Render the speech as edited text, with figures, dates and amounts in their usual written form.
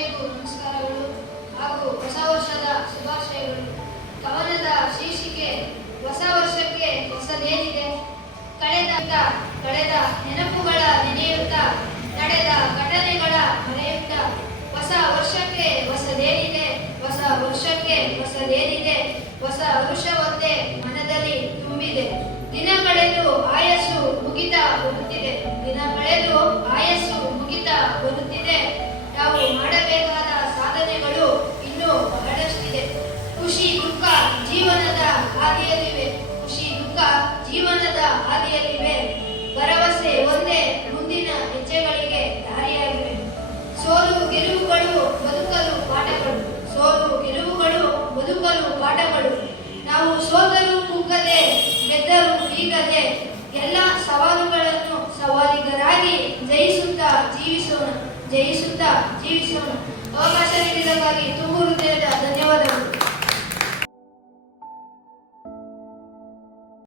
ಎಲ್ಲರಿಗೂ ನಮಸ್ಕಾರಗಳು ಹಾಗೂ ಹೊಸ ವರ್ಷದ ಶುಭಾಶಯಗಳು. ಕವನದ ಶೀರ್ಷಿಕೆ ಹೊಸ ವರ್ಷಕ್ಕೆ ಹೊಸದೇನಿದೆ. ಕಳೆದ ನೆನಪುಗಳ ನೆನೆಯುತ್ತಾ, ನಡೆದ ಘಟನೆಗಳ ಮರೆಯುತ್ತಾ, ಹೊಸ ವರ್ಷಕ್ಕೆ ಹೊಸದೇನಿದೆ, ಹೊಸ ವರ್ಷಕ್ಕೆ ಹೊಸದೇನಿದೆ, ಹೊಸ ವೃಷವೊಂದೇ ಮನದಲ್ಲಿ ತುಂಬಿದೆ. ದಿನ ಕಳೆದು ಆಯಸ್ಸು ಮುಗಿತಾ ಬರುತ್ತಿದೆ, ದಿನ ಕಳೆದು ಆಯಸ್ಸು ಮುಗಿತಾ ಬರುತ್ತಿದೆ. ನಾವು ಮಾಡಬೇಕಾದ ಸಾಧನೆಗಳು ಇನ್ನೂ ಬಹಳಷ್ಟಿದೆ. ಖುಷಿ ದುಃಖ ಜೀವನದ ಹಾದಿಯಲ್ಲಿವೆ, ಖುಷಿ ದುಃಖ ಜೀವನದ ಹಾದಿಯಲ್ಲಿವೆ. ಭರವಸೆ ಒಂದೇ ಮುಂದಿನ ಹೆಜ್ಜೆಗಳಿಗೆ ದಾರಿಯಾಗಿವೆ. ಸೋಲು ಗೆಲುವುಗಳು ಬದುಕಲು ಪಾಠಗಳು, ಸೋಲು ಗೆಲುವುಗಳು ಬದುಕಲು ಪಾಠಗಳು. ನಾವು ಸೋತರೂ ಕುಗ್ಗದೆ, ಗೆದ್ದರೂ ಬೀಗದೆ, ಎಲ್ಲ ಸವಾಲುಗಳನ್ನು ಸವಾಲಿಗರಾಗಿ ಜಯಿಸುತ್ತಾ ಜೀವಿಸೋಣ, ಜಯಿಸುತ್ತಾ ಜೀವಿಸೋಣ. ಅವಕಾಶ ನೀಡಿದಕ್ಕಾಗಿ ತುಂಬ ಹೃದಯ